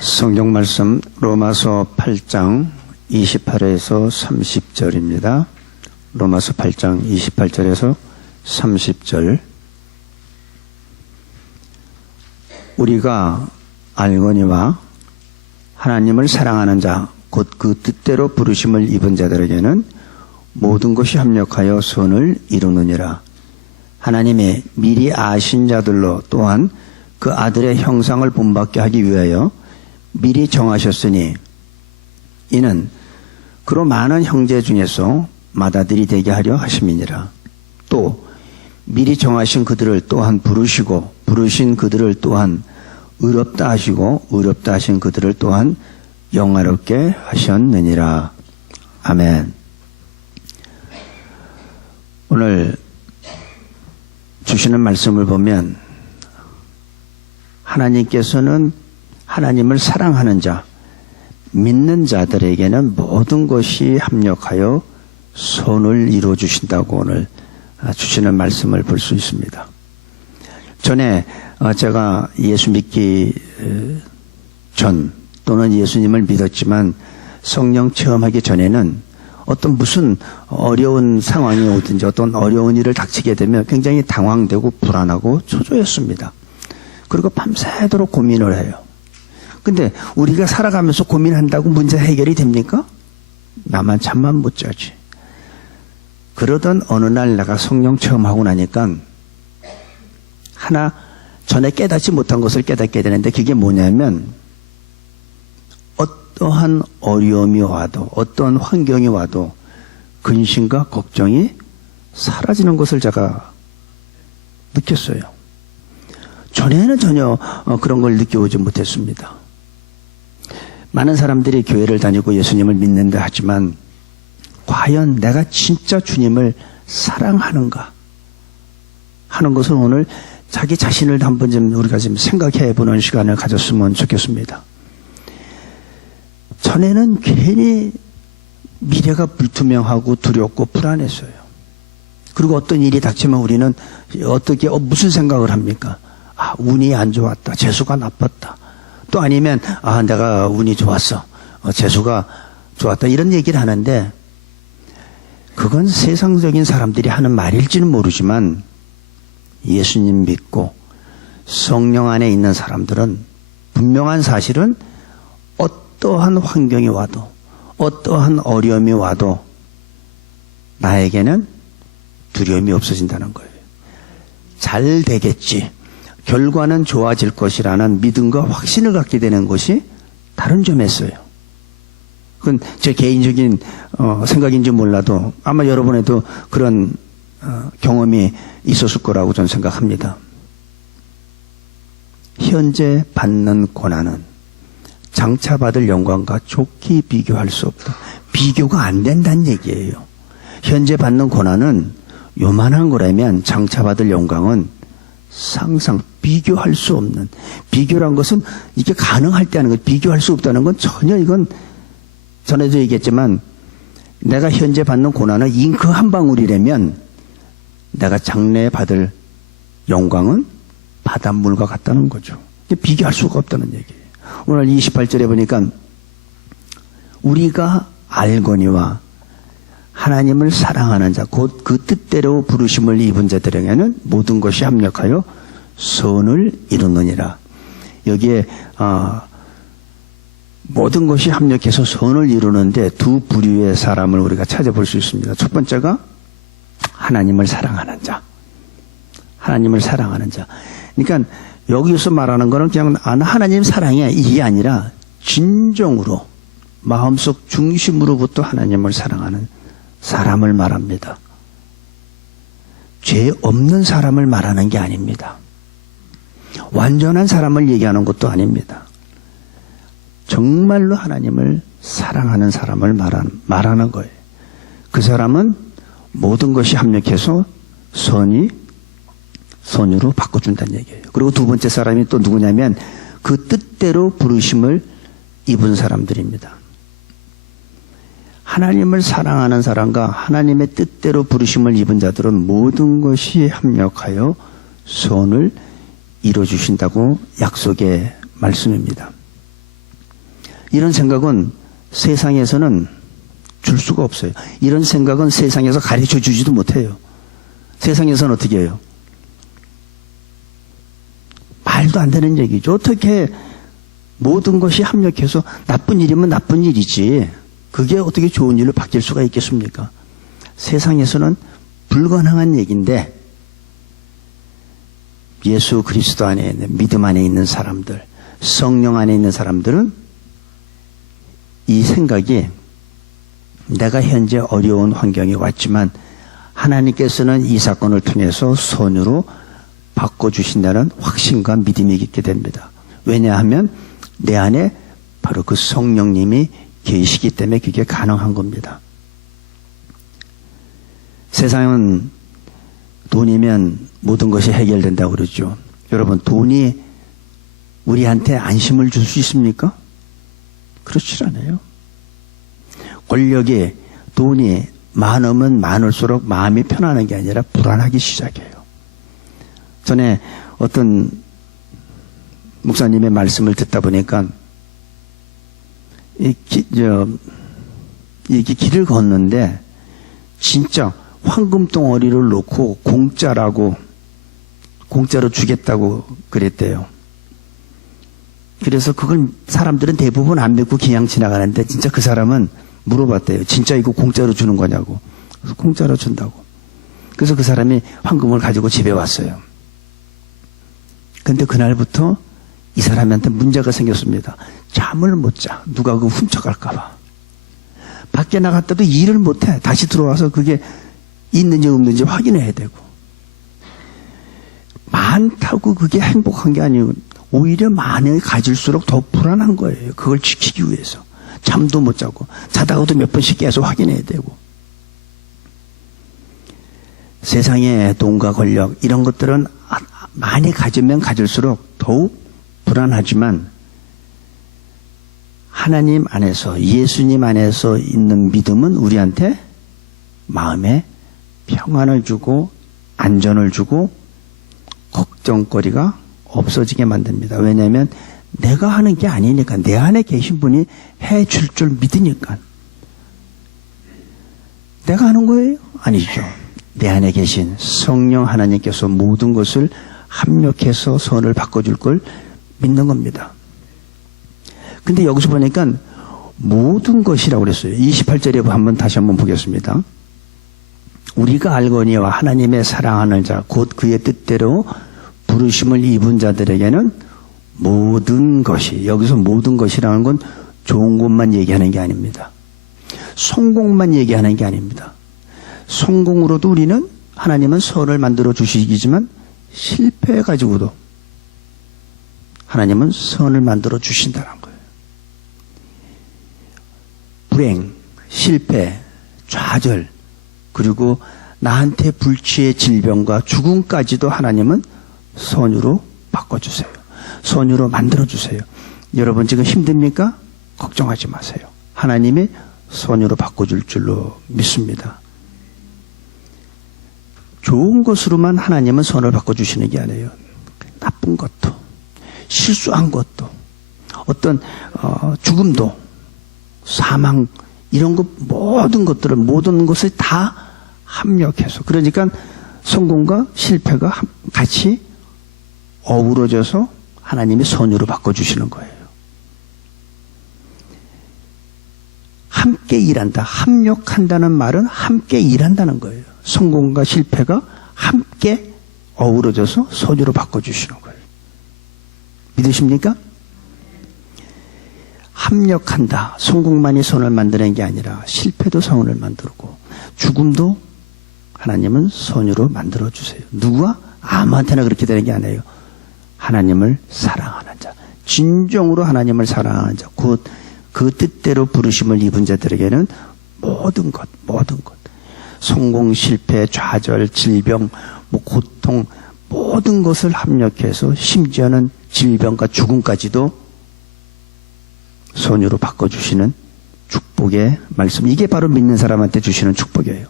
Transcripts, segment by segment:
성경 말씀 로마서 8장 28절에서 30절입니다. 로마서 8장 28절에서 30절. 우리가 알거니와 하나님을 사랑하는 자 곧 그 뜻대로 부르심을 입은 자들에게는 모든 것이 합력하여 선을 이루느니라. 하나님의 미리 아신 자들로 또한 그 아들의 형상을 본받게 하기 위하여 미리 정하셨으니 이는 그로 많은 형제 중에서 맏아들이 되게 하려 하심이니라. 또 미리 정하신 그들을 또한 부르시고 부르신 그들을 또한 의롭다 하시고 의롭다 하신 그들을 또한 영화롭게 하셨느니라. 아멘. 오늘 주시는 말씀을 보면 하나님께서는 하나님을 사랑하는 자, 믿는 자들에게는 모든 것이 합력하여 선을 이루어 주신다고 오늘 주시는 말씀을 볼 수 있습니다. 전에 제가 예수 믿기 전 또는 예수님을 믿었지만 성령 체험하기 전에는 어떤 무슨 어려운 상황이 오든지 어떤 어려운 일을 닥치게 되면 굉장히 당황되고 불안하고 초조했습니다. 그리고 밤새도록 고민을 해요. 근데 우리가 살아가면서 고민한다고 문제 해결이 됩니까? 나만 잠만 못 자지. 그러던 어느 날 내가 성령 체험하고 나니까 하나 전에 깨닫지 못한 것을 깨닫게 되는데 그게 뭐냐면 어떠한 어려움이 와도 어떠한 환경이 와도 근심과 걱정이 사라지는 것을 제가 느꼈어요. 전에는 전혀 그런 걸 느껴오지 못했습니다. 많은 사람들이 교회를 다니고 예수님을 믿는다 하지만 과연 내가 진짜 주님을 사랑하는가 하는 것을 오늘 자기 자신을 한번 좀 우리가 좀 생각해 보는 시간을 가졌으면 좋겠습니다. 전에는 괜히 미래가 불투명하고 두렵고 불안했어요. 그리고 어떤 일이 닥치면 우리는 어떻게 무슨 생각을 합니까? 운이 안 좋았다. 재수가 나빴다. 또 아니면 내가 운이 좋았어. 재수가 좋았다. 이런 얘기를 하는데 그건 세상적인 사람들이 하는 말일지는 모르지만 예수님 믿고 성령 안에 있는 사람들은 분명한 사실은 어떠한 환경이 와도 어떠한 어려움이 와도 나에게는 두려움이 없어진다는 거예요. 잘 되겠지. 결과는 좋아질 것이라는 믿음과 확신을 갖게 되는 것이 다른 점이었어요. 그건 제 개인적인 생각인지 몰라도 아마 여러분에도 그런 경험이 있었을 거라고 저는 생각합니다. 현재 받는 고난은 장차 받을 영광과 좋게 비교할 수 없다. 비교가 안 된다는 얘기예요. 현재 받는 고난은 요만한 거라면 장차 받을 영광은 상상 비교할 수 없는, 비교란 것은 이게 가능할 때 하는 것, 비교할 수 없다는 건 전혀 이건 전에도 얘기했지만 내가 현재 받는 고난은 잉크 한 방울이라면 내가 장래에 받을 영광은 바닷물과 같다는 거죠. 비교할 수가 없다는 얘기예요. 오늘 28절에 보니까 우리가 알거니와 하나님을 사랑하는 자 곧 그 뜻대로 부르심을 입은 자들에게는 모든 것이 합력하여 선을 이루느니라. 여기에 모든 것이 합력해서 선을 이루는데 두 부류의 사람을 우리가 찾아볼 수 있습니다. 첫 번째가 하나님을 사랑하는 자. 하나님을 사랑하는 자. 그러니까 여기서 말하는 거는 그냥 하나님 사랑이야 이게 아니라 진정으로 마음속 중심으로부터 하나님을 사랑하는 사람을 말합니다. 죄 없는 사람을 말하는 게 아닙니다. 완전한 사람을 얘기하는 것도 아닙니다. 정말로 하나님을 사랑하는 사람을 말하는 거예요. 그 사람은 모든 것이 합력해서 선으로 바꿔준다는 얘기예요. 그리고 두 번째 사람이 또 누구냐면 그 뜻대로 부르심을 입은 사람들입니다. 하나님을 사랑하는 사람과 하나님의 뜻대로 부르심을 입은 자들은 모든 것이 합력하여 선을 이루어주신다고 약속의 말씀입니다. 이런 생각은 세상에서는 줄 수가 없어요. 이런 생각은 세상에서 가르쳐 주지도 못해요. 세상에서는 어떻게 해요? 말도 안 되는 얘기죠. 어떻게 모든 것이 합력해서 나쁜 일이면 나쁜 일이지. 그게 어떻게 좋은 일로 바뀔 수가 있겠습니까? 세상에서는 불가능한 얘기인데 예수 그리스도 안에 있는, 믿음 안에 있는 사람들, 성령 안에 있는 사람들은 이 생각이 내가 현재 어려운 환경에 왔지만 하나님께서는 이 사건을 통해서 선으로 바꿔주신다는 확신과 믿음이 있게 됩니다. 왜냐하면 내 안에 바로 그 성령님이 계시기 때문에 그게 가능한 겁니다. 세상은 돈이면 모든 것이 해결된다고 그러죠. 여러분, 돈이 우리한테 안심을 줄 수 있습니까? 그렇지 않아요. 권력이, 돈이 많으면 많을수록 마음이 편안한 게 아니라 불안하기 시작해요. 전에 어떤 목사님의 말씀을 듣다 보니까 이렇게 길을 걷는데 진짜 황금 덩어리를 놓고 공짜로 주겠다고 그랬대요. 그래서 그걸 사람들은 대부분 안 믿고 그냥 지나가는데 진짜 그 사람은 물어봤대요. 진짜 이거 공짜로 주는 거냐고. 그래서 공짜로 준다고. 그래서 그 사람이 황금을 가지고 집에 왔어요. 근데 그날부터 이 사람한테 문제가 생겼습니다. 잠을 못 자. 누가 그거 훔쳐갈까 봐. 밖에 나갔다도 일을 못 해. 다시 들어와서 그게 있는지 없는지 확인해야 되고. 많다고 그게 행복한 게 아니고 오히려 많이 가질수록 더 불안한 거예요. 그걸 지키기 위해서. 잠도 못 자고 자다가도 몇 번씩 계속 확인해야 되고. 세상의 돈과 권력 이런 것들은 많이 가지면 가질수록 더욱 불안하지만 하나님 안에서, 예수님 안에서 있는 믿음은 우리한테 마음에 평안을 주고 안전을 주고 걱정거리가 없어지게 만듭니다. 왜냐하면 내가 하는 게 아니니까, 내 안에 계신 분이 해줄 줄 믿으니까. 내가 하는 거예요? 아니죠. 내 안에 계신 성령 하나님께서 모든 것을 합력해서 선을 바꿔줄 걸 믿는 겁니다. 근데 여기서 보니까 모든 것이라고 그랬어요. 28절에 한번 다시 한번 보겠습니다. 우리가 알거니와 하나님의 사랑하는 자 곧 그의 뜻대로 부르심을 입은 자들에게는 모든 것이, 여기서 모든 것이라는 건 좋은 것만 얘기하는 게 아닙니다. 성공만 얘기하는 게 아닙니다. 성공으로도 우리는 하나님은 선을 만들어 주시기지만 실패해가지고도 하나님은 선을 만들어 주신다는 거예요. 불행, 실패, 좌절, 그리고 나한테 불치의 질병과 죽음까지도 하나님은 선으로 바꿔주세요. 선으로 만들어주세요. 여러분 지금 힘듭니까? 걱정하지 마세요. 하나님이 선으로 바꿔줄 줄로 믿습니다. 좋은 것으로만 하나님은 선을 바꿔주시는 게 아니에요. 나쁜 것도, 실수한 것도, 어떤 죽음도, 사망, 이런 것, 모든 것을 다 합력해서, 그러니까 성공과 실패가 같이 어우러져서 하나님이 선으로 바꿔주시는 거예요. 함께 일한다, 합력한다는 말은 함께 일한다는 거예요. 성공과 실패가 함께 어우러져서 선으로 바꿔주시는 거예요. 믿으십니까? 합력한다. 성공만이 선을 만드는 게 아니라 실패도 선을 만들고 죽음도 하나님은 선으로 만들어주세요. 누구와? 아무한테나 그렇게 되는 게 아니에요. 하나님을 사랑하는 자, 진정으로 하나님을 사랑하는 자, 곧 그 뜻대로 부르심을 입은 자들에게는 모든 것, 성공, 실패, 좌절, 질병, 고통, 모든 것을 합력해서 심지어는 질병과 죽음까지도 선으로 바꿔주시는 축복의 말씀. 이게 바로 믿는 사람한테 주시는 축복이에요.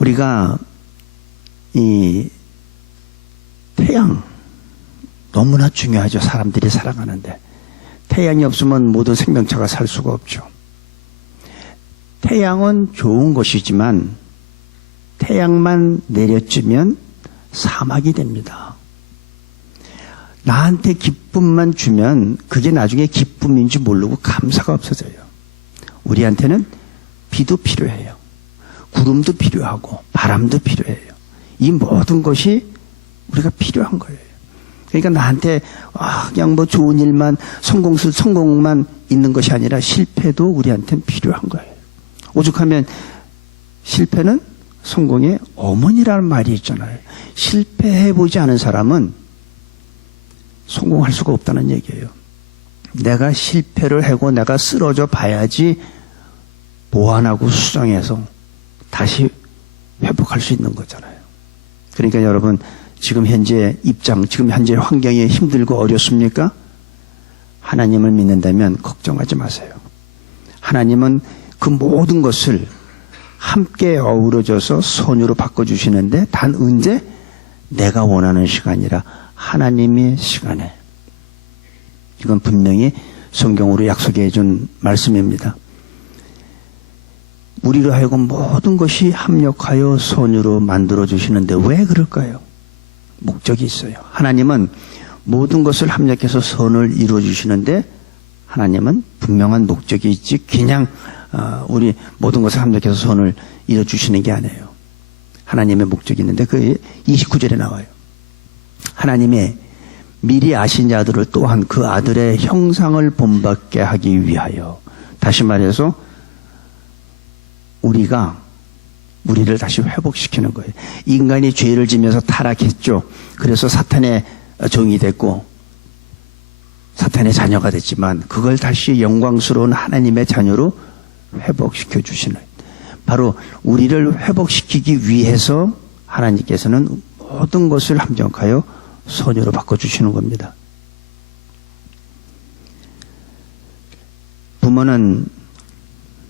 우리가 이 태양, 너무나 중요하죠. 사람들이 살아가는데. 태양이 없으면 모든 생명체가 살 수가 없죠. 태양은 좋은 것이지만 태양만 내려지면 사막이 됩니다. 나한테 기쁨만 주면 그게 나중에 기쁨인지 모르고 감사가 없어져요. 우리한테는 비도 필요해요. 구름도 필요하고 바람도 필요해요. 이 모든 것이 우리가 필요한 거예요. 그러니까 나한테 그냥 뭐 좋은 일만 성공만 있는 것이 아니라 실패도 우리한테는 필요한 거예요. 오죽하면 실패는 성공의 어머니라는 말이 있잖아요. 실패해보지 않은 사람은 성공할 수가 없다는 얘기예요. 내가 실패를 하고 내가 쓰러져 봐야지 보완하고 수정해서 다시 회복할 수 있는 거잖아요. 그러니까 여러분, 지금 현재 지금 현재 환경이 힘들고 어렵습니까? 하나님을 믿는다면 걱정하지 마세요. 하나님은 그 모든 것을 함께 어우러져서 선유로 바꿔주시는데 단 언제? 내가 원하는 시간이라 하나님의 시간에. 이건 분명히 성경으로 약속해 준 말씀입니다. 우리로 하여금 모든 것이 합력하여 선유로 만들어주시는데 왜 그럴까요? 목적이 있어요. 하나님은 모든 것을 합력해서 선을 이루어주시는데 하나님은 분명한 목적이 있지 그냥 우리 모든 것을 합력해서 선을 이루어주시는 게 아니에요. 하나님의 목적이 있는데 그 29절에 나와요. 하나님의 미리 아신 자들을 또한 그 아들의 형상을 본받게 하기 위하여. 다시 말해서 우리를 다시 회복시키는 거예요. 인간이 죄를 지면서 타락했죠. 그래서 사탄의 종이 됐고 사탄의 자녀가 됐지만 그걸 다시 영광스러운 하나님의 자녀로 회복시켜 주시는, 바로 우리를 회복시키기 위해서 하나님께서는 모든 것을 합력하여 선유로 바꿔주시는 겁니다. 부모는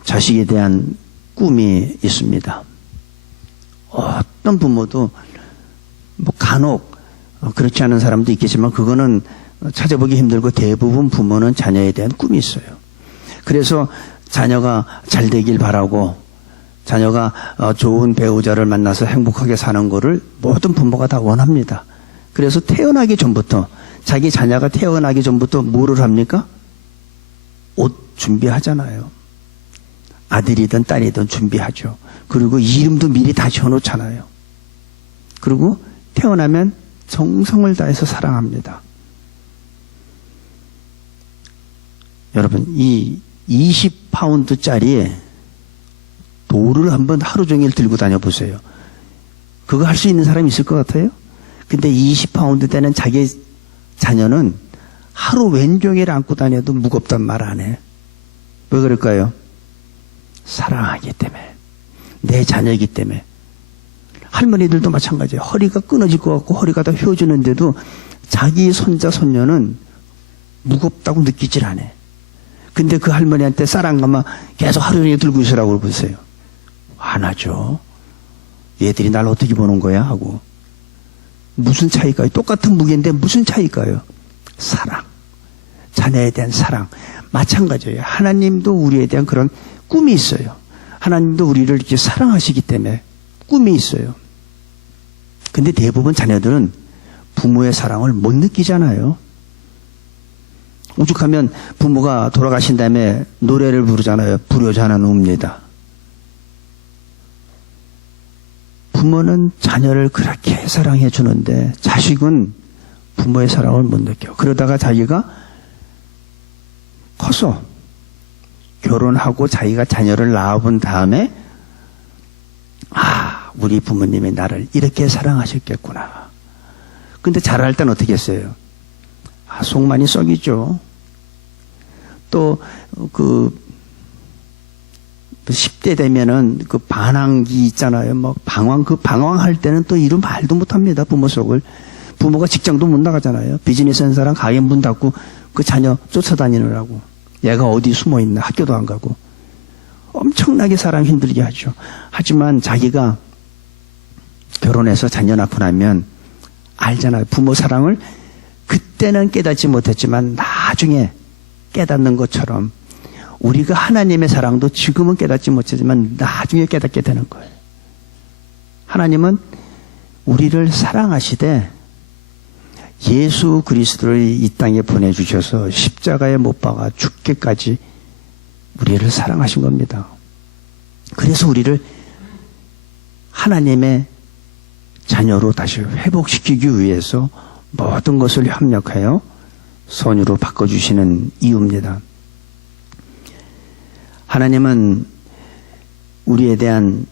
자식에 대한 꿈이 있습니다. 어떤 부모도 뭐 간혹 그렇지 않은 사람도 있겠지만 그거는 찾아보기 힘들고 대부분 부모는 자녀에 대한 꿈이 있어요. 그래서 자녀가 잘 되길 바라고 자녀가 좋은 배우자를 만나서 행복하게 사는 거를 모든 부모가 다 원합니다. 그래서 태어나기 전부터, 자기 자녀가 태어나기 전부터 뭐를 합니까? 옷 준비하잖아요. 아들이든 딸이든 준비하죠. 그리고 이름도 미리 다 지어놓잖아요. 그리고 태어나면 정성을 다해서 사랑합니다. 여러분, 이 20파운드짜리 돌을 한번 하루 종일 들고 다녀보세요. 그거 할 수 있는 사람이 있을 것 같아요? 근데 20파운드 되는 자기 자녀는 하루 왼종일 안고 다녀도 무겁단 말 안 해. 왜 그럴까요? 사랑하기 때문에. 내 자녀이기 때문에. 할머니들도 마찬가지예요. 허리가 끊어질 것 같고 허리가 다 휘어지는데도 자기 손자 손녀는 무겁다고 느끼질 않아. 근데 그 할머니한테 쌀 안 가면 계속 하루 종일 들고 있으라고 보세요. 안 하죠. 얘들이 날 어떻게 보는 거야 하고. 무슨 차이일까요? 똑같은 무게인데 무슨 차이일까요? 사랑. 자녀에 대한 사랑. 마찬가지예요. 하나님도 우리에 대한 그런 꿈이 있어요. 하나님도 우리를 이렇게 사랑하시기 때문에 꿈이 있어요. 근데 대부분 자녀들은 부모의 사랑을 못 느끼잖아요. 오죽하면 부모가 돌아가신 다음에 노래를 부르잖아요. 불효자는 웁니다. 부모는 자녀를 그렇게 사랑해 주는데 자식은 부모의 사랑을 못 느껴요. 그러다가 자기가 커서 결혼하고 자기가 자녀를 낳아본 다음에 우리 부모님이 나를 이렇게 사랑하셨겠구나. 근데 자랄 땐 어떻게 했어요? 속 많이 썩이죠. 또 10대 되면은 그 반항기 있잖아요. 뭐 방황할 때는 또 이런 말도 못 합니다. 부모 속을. 부모가 직장도 못 나가잖아요. 비즈니스 하는 사람 가게 문 닫고 그 자녀 쫓아다니느라고. 얘가 어디 숨어 있나 학교도 안 가고. 엄청나게 사람 힘들게 하죠. 하지만 자기가 결혼해서 자녀 낳고 나면 알잖아요. 부모 사랑을 그때는 깨닫지 못했지만 나중에 깨닫는 것처럼 우리가 하나님의 사랑도 지금은 깨닫지 못하지만 나중에 깨닫게 되는 거예요. 하나님은 우리를 사랑하시되 예수 그리스도를 이 땅에 보내주셔서 십자가에 못 박아 죽기까지 우리를 사랑하신 겁니다. 그래서 우리를 하나님의 자녀로 다시 회복시키기 위해서 모든 것을 협력하여 선유로 바꿔주시는 이유입니다. 하나님은 우리에 대한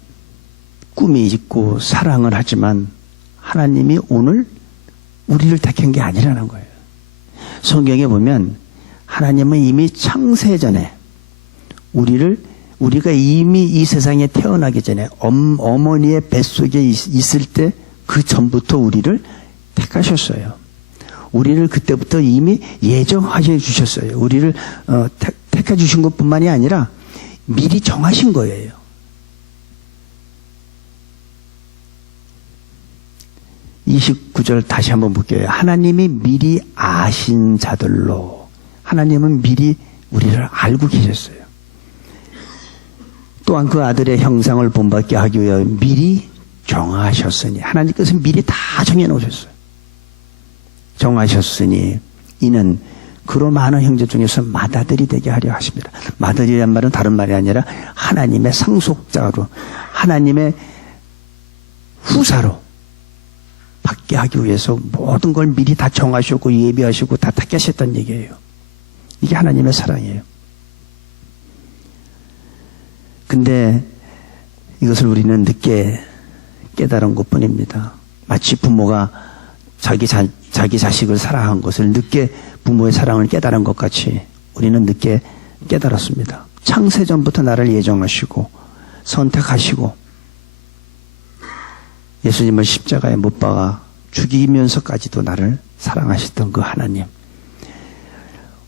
꿈이 있고 사랑을 하지만 하나님이 오늘 우리를 택한 게 아니라는 거예요. 성경에 보면 하나님은 이미 창세전에 우리가 이미 이 세상에 태어나기 전에 어머니의 뱃속에 있을 때 그 전부터 우리를 택하셨어요. 우리를 그때부터 이미 예정하셔 주셨어요. 우리를 택해 주신 것뿐만이 아니라 미리 정하신 거예요. (29절) 다시 한번 볼게요. 하나님이 미리 아신 자들로, 하나님은 미리 우리를 알고 계셨어요. 또한 그 아들의 형상을 본받게 하기 위하여 미리 정하셨으니, 하나님께서 미리 다 정해놓으셨어요. 정하셨으니 이는 그로 많은 형제 중에서 맏아들이 되게 하려 하십니다. 맏아들이란 말은 다른 말이 아니라 하나님의 상속자로, 하나님의 후사로 받게 하기 위해서 모든 걸 미리 다 정하셨고 예비하시고 다 택하셨다는 얘기예요. 이게 하나님의 사랑이에요. 근데 이것을 우리는 늦게 깨달은 것뿐입니다. 마치 부모가 자기 자식을 사랑한 것을 늦게 부모의 사랑을 깨달은 것 같이 우리는 늦게 깨달았습니다. 창세전부터 나를 예정하시고 선택하시고 예수님을 십자가에 못 박아 죽이면서까지도 나를 사랑하셨던 그 하나님.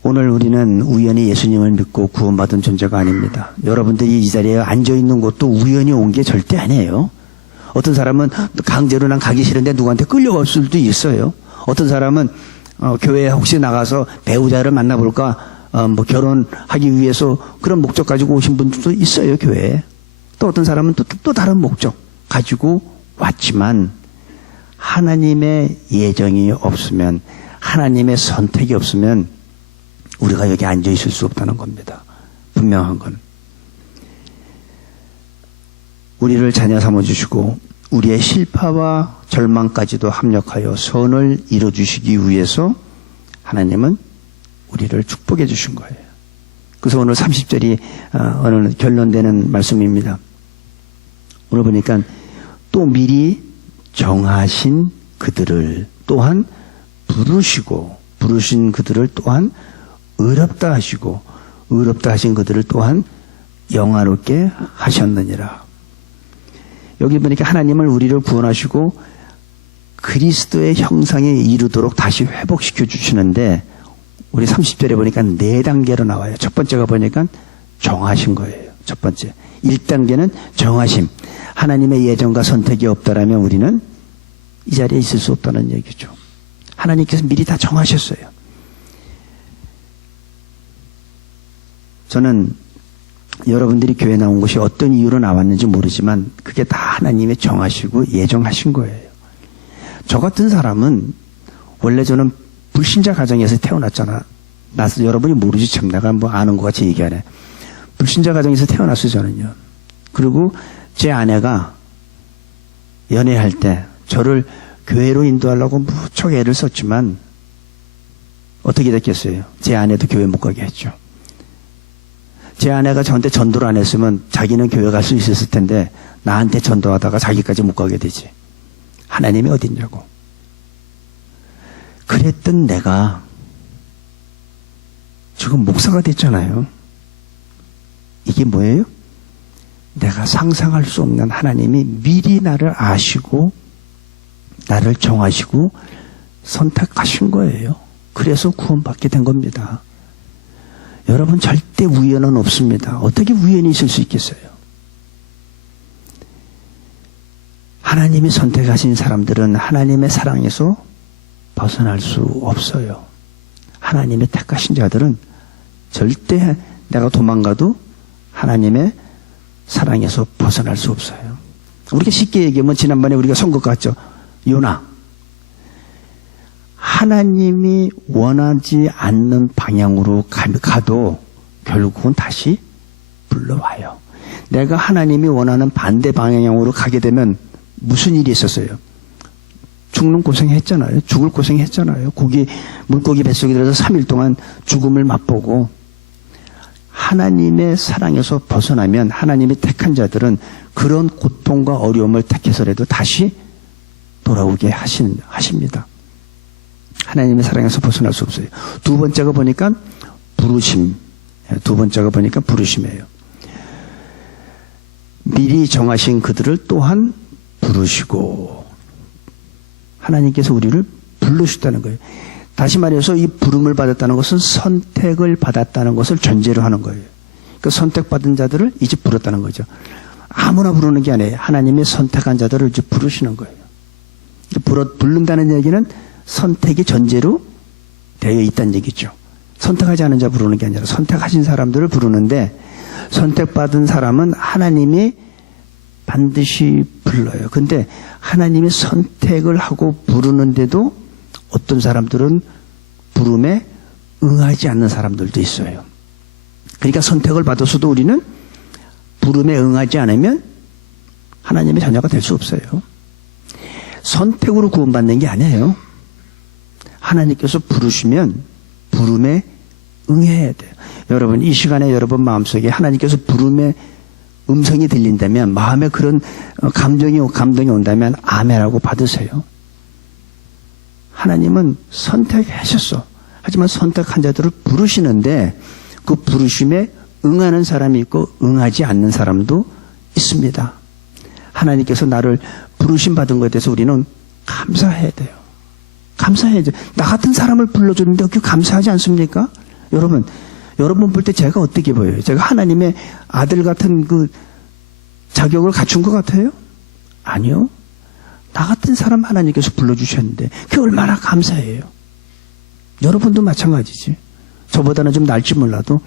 오늘 우리는 우연히 예수님을 믿고 구원받은 존재가 아닙니다. 여러분들이 이 자리에 앉아있는 것도 우연히 온 게 절대 아니에요. 어떤 사람은 강제로 난 가기 싫은데 누구한테 끌려갈 수도 있어요. 어떤 사람은 교회에 혹시 나가서 배우자를 만나볼까, 결혼하기 위해서 그런 목적 가지고 오신 분들도 있어요, 교회에. 또 어떤 사람은 또 다른 목적 가지고 왔지만 하나님의 예정이 없으면, 하나님의 선택이 없으면 우리가 여기 앉아 있을 수 없다는 겁니다. 분명한 건. 우리를 자녀 삼아주시고 우리의 실패와 절망까지도 합력하여 선을 이루어주시기 위해서 하나님은 우리를 축복해 주신 거예요. 그래서 오늘 30절이 오늘 결론되는 말씀입니다. 오늘 보니까 또 미리 정하신 그들을 또한 부르신 그들을 또한 의롭다 하시고 의롭다 하신 그들을 또한 영화롭게 하셨느니라. 여기 보니까 하나님은 우리를 구원하시고 그리스도의 형상에 이르도록 다시 회복시켜 주시는데, 우리 30절에 보니까 4단계로 나와요. 첫 번째가 보니까 정하신 거예요. 첫 번째. 1단계는 정하심. 하나님의 예정과 선택이 없다라면 우리는 이 자리에 있을 수 없다는 얘기죠. 하나님께서 미리 다 정하셨어요. 저는 여러분들이 교회 나온 것이 어떤 이유로 나왔는지 모르지만 그게 다 하나님이 정하시고 예정하신 거예요. 저 같은 사람은 원래 저는 불신자 가정에서 태어났잖아. 여러분이 모르지 참, 내가 아는 것 같이 얘기하네. 불신자 가정에서 태어났어요, 저는요. 그리고 제 아내가 연애할 때 저를 교회로 인도하려고 무척 애를 썼지만 어떻게 됐겠어요? 제 아내도 교회 못 가게 했죠. 제 아내가 저한테 전도를 안 했으면 자기는 교회 갈 수 있었을 텐데 나한테 전도하다가 자기까지 못 가게 되지. 하나님이 어딨냐고. 그랬던 내가 지금 목사가 됐잖아요. 이게 뭐예요? 내가 상상할 수 없는 하나님이 미리 나를 아시고 나를 정하시고 선택하신 거예요. 그래서 구원받게 된 겁니다. 여러분, 절대 우연은 없습니다. 어떻게 우연이 있을 수 있겠어요? 하나님이 선택하신 사람들은 하나님의 사랑에서 벗어날 수 없어요. 하나님의 택하신 자들은 절대 내가 도망가도 하나님의 사랑에서 벗어날 수 없어요. 우리가 쉽게 얘기하면 지난번에 우리가 선거 갔죠. 요나. 하나님이 원하지 않는 방향으로 가도 결국은 다시 불러와요. 내가 하나님이 원하는 반대 방향으로 가게 되면 무슨 일이 있었어요? 죽는 고생했잖아요. 죽을 고생했잖아요. 물고기 뱃속에 들어서 3일 동안 죽음을 맛보고 하나님의 사랑에서 벗어나면 하나님이 택한 자들은 그런 고통과 어려움을 택해서라도 다시 돌아오게 하십니다. 하나님의 사랑에서 벗어날 수 없어요. 두 번째가 보니까 부르심. 두 번째가 보니까 부르심이에요. 미리 정하신 그들을 또한 부르시고 하나님께서 우리를 부르셨다는 거예요. 다시 말해서 이 부름을 받았다는 것은 선택을 받았다는 것을 전제로 하는 거예요. 그 선택받은 자들을 이제 부르었다는 거죠. 아무나 부르는 게 아니에요. 하나님이 선택한 자들을 이제 부르시는 거예요. 부른다는 얘기는 선택이 전제로 되어 있다는 얘기죠. 선택하지 않은 자 부르는 게 아니라 선택하신 사람들을 부르는데 선택받은 사람은 하나님이 반드시 불러요. 근데 하나님이 선택을 하고 부르는데도 어떤 사람들은 부름에 응하지 않는 사람들도 있어요. 그러니까 선택을 받았어도 우리는 부름에 응하지 않으면 하나님의 자녀가 될 수 없어요. 선택으로 구원받는 게 아니에요. 하나님께서 부르시면 부름에 응해야 돼요. 여러분, 이 시간에 여러분 마음속에 하나님께서 부름의 음성이 들린다면, 마음에 그런 감동이 온다면 아멘하고 받으세요. 하나님은 선택하셨어. 하지만 선택한 자들을 부르시는데 그 부르심에 응하는 사람이 있고 응하지 않는 사람도 있습니다. 하나님께서 나를 부르심 받은 것에 대해서 우리는 감사해야 돼요. 감사해야죠. 나 같은 사람을 불러주는데 그게 감사하지 않습니까? 여러분 볼 때 제가 어떻게 보여요? 제가 하나님의 아들 같은 그 자격을 갖춘 것 같아요? 아니요. 나 같은 사람 하나님께서 불러주셨는데 그게 얼마나 감사해요. 여러분도 마찬가지지. 저보다는 좀 날지 몰라도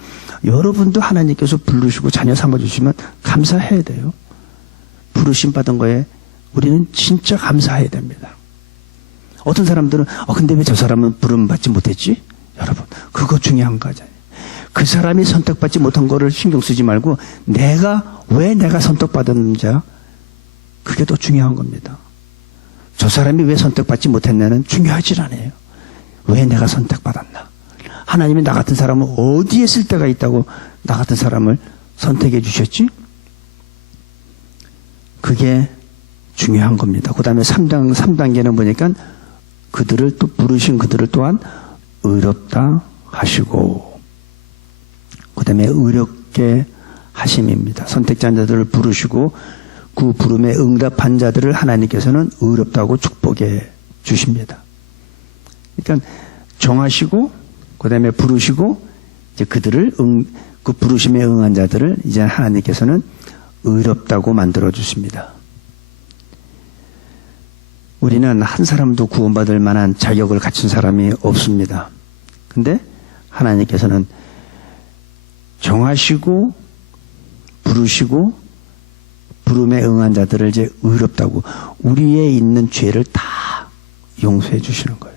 여러분도 하나님께서 부르시고 자녀 삼아주시면 감사해야 돼요. 부르심 받은 거에 우리는 진짜 감사해야 됩니다. 어떤 사람들은 근데 왜 저 사람은 부름 받지 못했지? 여러분, 그거 중요한 거잖아요. 그 사람이 선택받지 못한 거를 신경 쓰지 말고 왜 내가 선택받았는지 그게 더 중요한 겁니다. 저 사람이 왜 선택받지 못했냐는 중요하지 않아요. 왜 내가 선택받았나? 하나님이 나 같은 사람을 어디에 쓸 데가 있다고 나 같은 사람을 선택해 주셨지? 그게 중요한 겁니다. 그 다음에 3단계는 보니까 그들을 또 부르신 그들을 또한 의롭다 하시고, 그 다음에 의롭게 하심입니다. 선택한 자들을 부르시고 그 부름에 응답한 자들을 하나님께서는 의롭다고 축복해 주십니다. 그러니까 정하시고 그 다음에 부르시고 이제 그들을 그 부르심에 응한 자들을 이제 하나님께서는 의롭다고 만들어 주십니다. 우리는 한 사람도 구원받을 만한 자격을 갖춘 사람이 없습니다. 근데 하나님께서는 정하시고 부르시고 부름에 응한 자들을 이제 의롭다고, 우리에 있는 죄를 다 용서해 주시는 거예요.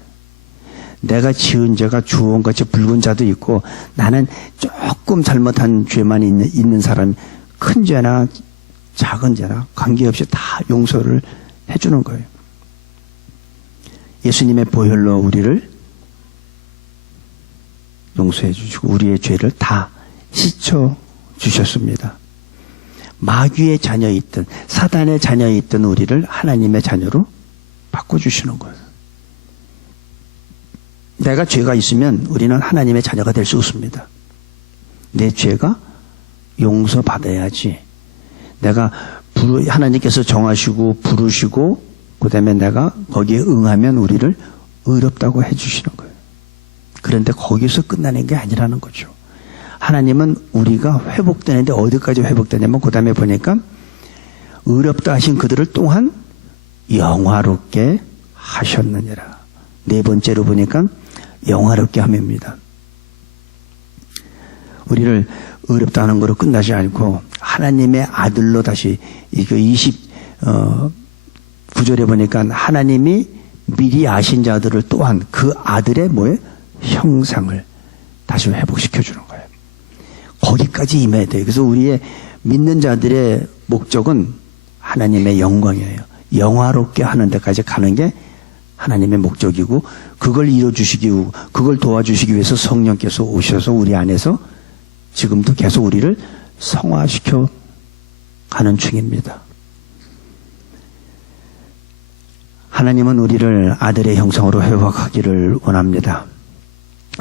내가 지은 죄가 주홍같이 붉은 자도 있고 나는 조금 잘못한 죄만 있는 사람이 큰 죄나 작은 죄나 관계없이 다 용서를 해주는 거예요. 예수님의 보혈로 우리를 용서해 주시고 우리의 죄를 다 씻어 주셨습니다. 마귀의 자녀였던 사단의 자녀였던 우리를 하나님의 자녀로 바꿔주시는 거예요. 내가 죄가 있으면 우리는 하나님의 자녀가 될 수 없습니다. 내 죄가 용서받아야지. 내가 하나님께서 정하시고 부르시고 그 다음에 내가 거기에 응하면 우리를 의롭다고 해주시는 거예요. 그런데 거기서 끝나는 게 아니라는 거죠. 하나님은 우리가 회복되는데 어디까지 회복되냐면 그 다음에 보니까 의롭다 하신 그들을 또한 영화롭게 하셨느니라. 네 번째로 보니까 영화롭게 함입니다. 우리를 어렵다 하는 거로 끝나지 않고 하나님의 아들로 다시 이거 29절에 보니까 하나님이 미리 아신 자들을 또한 그 아들의 형상을 다시 회복시켜 주는 거예요. 거기까지 임해야 돼요. 그래서 우리의 믿는 자들의 목적은 하나님의 영광이에요. 영화롭게 하는 데까지 가는 게 하나님의 목적이고, 그걸 이뤄주시기, 그걸 도와주시기 위해서 성령께서 오셔서 우리 안에서 지금도 계속 우리를 성화시켜 가는 중입니다. 하나님은 우리를 아들의 형상으로 회복하기를 원합니다.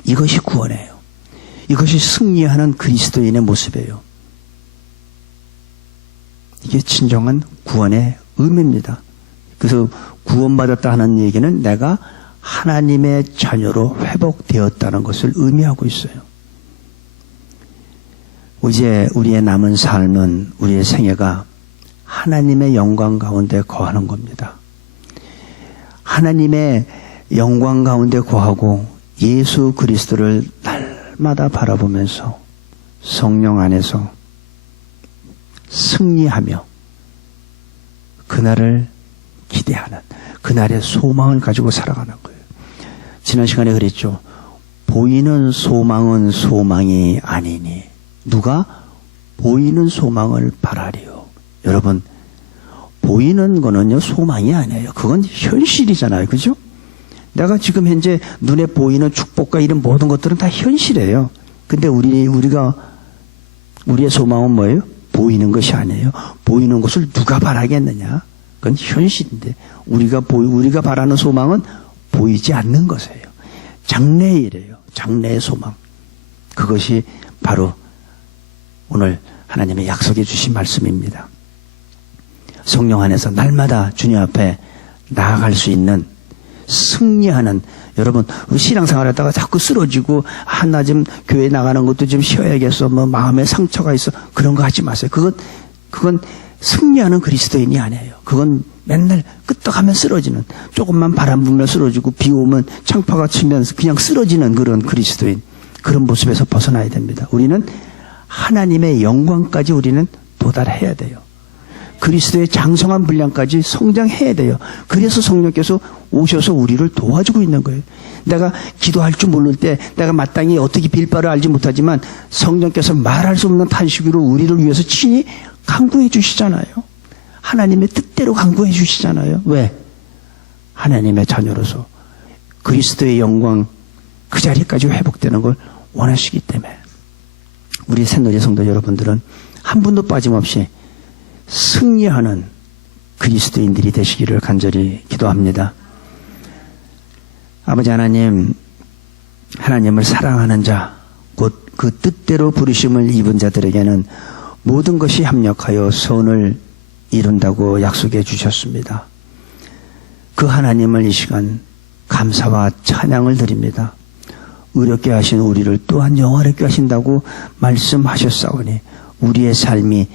이것이 구원이에요. 이것이 승리하는 그리스도인의 모습이에요. 이게 진정한 구원의 의미입니다. 그래서 구원받았다 하는 얘기는 내가 하나님의 자녀로 회복되었다는 것을 의미하고 있어요. 이제 우리의 남은 삶은, 우리의 생애가 하나님의 영광 가운데 거하는 겁니다. 하나님의 영광 가운데 거하고 예수 그리스도를 날마다 바라보면서 성령 안에서 승리하며 그날을 기대하는, 그날의 소망을 가지고 살아가는 거예요. 지난 시간에 그랬죠. 보이는 소망은 소망이 아니니 누가 보이는 소망을 바라리요. 여러분, 보이는 거는요 소망이 아니에요. 그건 현실이잖아요. 그죠? 내가 지금 현재 눈에 보이는 축복과 이런 모든 것들은 다 현실이에요. 근데 우리의 소망은 뭐예요? 보이는 것이 아니에요. 보이는 것을 누가 바라겠느냐? 그건 현실인데, 우리가 바라는 소망은 보이지 않는 것이에요. 장래의 일이에요. 장래의 소망. 그것이 바로 오늘 하나님의 약속해 주신 말씀입니다. 성령 안에서 날마다 주님 앞에 나아갈 수 있는, 승리하는, 여러분, 우리 신앙생활 하다가 자꾸 쓰러지고, 나 지금 교회 나가는 것도 좀 쉬어야겠어, 마음에 상처가 있어, 그런 거 하지 마세요. 그건 승리하는 그리스도인이 아니에요. 그건 맨날 끄떡하면 쓰러지는, 조금만 바람 불면 쓰러지고, 비 오면 창파가 치면 그냥 쓰러지는 그런 그리스도인, 그런 모습에서 벗어나야 됩니다. 우리는 하나님의 영광까지 우리는 도달해야 돼요. 그리스도의 장성한 분량까지 성장해야 돼요. 그래서 성령께서 오셔서 우리를 도와주고 있는 거예요. 내가 기도할 줄 모를 때, 내가 마땅히 어떻게 빌 바를 알지 못하지만 성령께서 말할 수 없는 탄식으로 우리를 위해서 친히 간구해 주시잖아요. 하나님의 뜻대로 간구해 주시잖아요. 왜? 하나님의 자녀로서 그리스도의 영광 그 자리까지 회복되는 걸 원하시기 때문에 우리 새누리 성도 여러분들은 한 분도 빠짐없이 승리하는 그리스도인들이 되시기를 간절히 기도합니다. 아버지 하나님, 하나님을 사랑하는 자, 곧 그 뜻대로 부르심을 입은 자들에게는 모든 것이 합력하여 선을 이룬다고 약속해 주셨습니다. 그 하나님을 이 시간 감사와 찬양을 드립니다. 의롭게 하신 우리를 또한 영화롭게 하신다고 말씀하셨사오니 우리의 삶이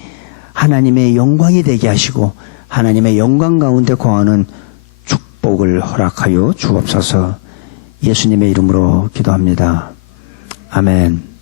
하나님의 영광이 되게 하시고 하나님의 영광 가운데 거하는 축복을 허락하여 주옵소서. 예수님의 이름으로 기도합니다. 아멘.